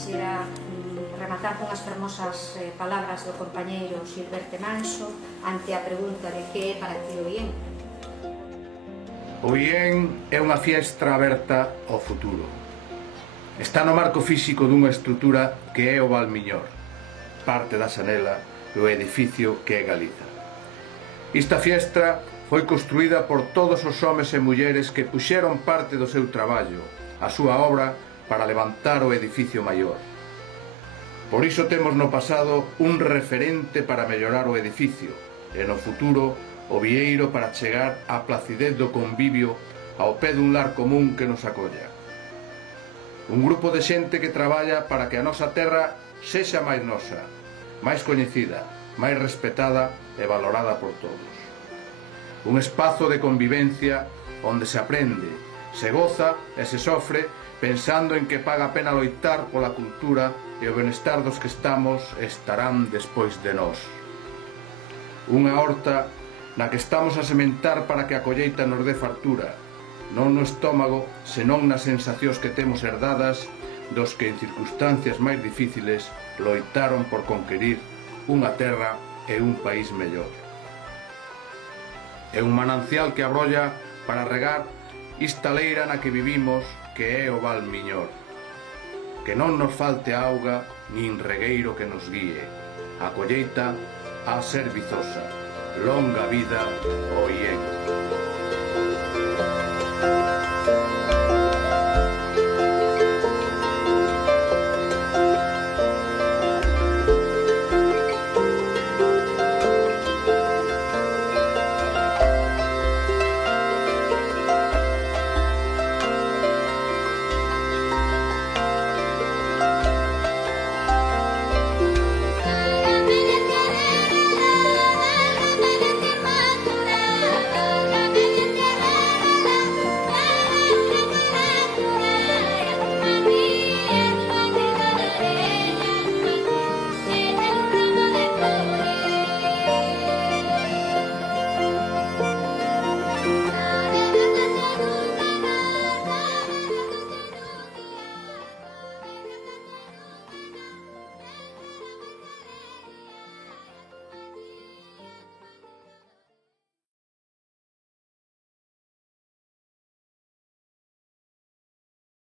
quixera rematar con as fermosas palabras do compañeiro Silverte Manso ante a pregunta de que é para ti o IEN. O IEN é unha fiestra aberta ao futuro. Está no marco físico dunha estrutura que é o Valmiñor, parte da Sanela e o edificio que é Galiza. Esta fiestra foi construída por todos os homes e mulleres que puxeron parte do seu traballo, a súa obra, para levantar o edificio maior. Por iso temos no pasado un referente para mellorar o edificio e no futuro o vieiro para chegar á placidez do convivio ao pé dun lar común que nos acolla. Un grupo de xente que traballa para que a nosa terra sexa máis nosa, máis coñecida, máis respetada e valorada por todos. Un espazo de convivencia onde se aprende, se goza e se sofre pensando en que paga a pena loitar pola cultura e o benestar dos que estamos e estarán despois de nós. Unha horta na que estamos a sementar para que a colleita nos dé fartura, non no estómago, senón nas sensacións que temos herdadas dos que en circunstancias máis difíciles loitaron por conquerir unha terra e un país mellor. É un manancial que abrolla para regar esta leira na que vivimos, que é o Valmiñor. Que non nos falte auga nin regueiro que nos guíe. A colleita a ser vizosa. Longa vida o IEN.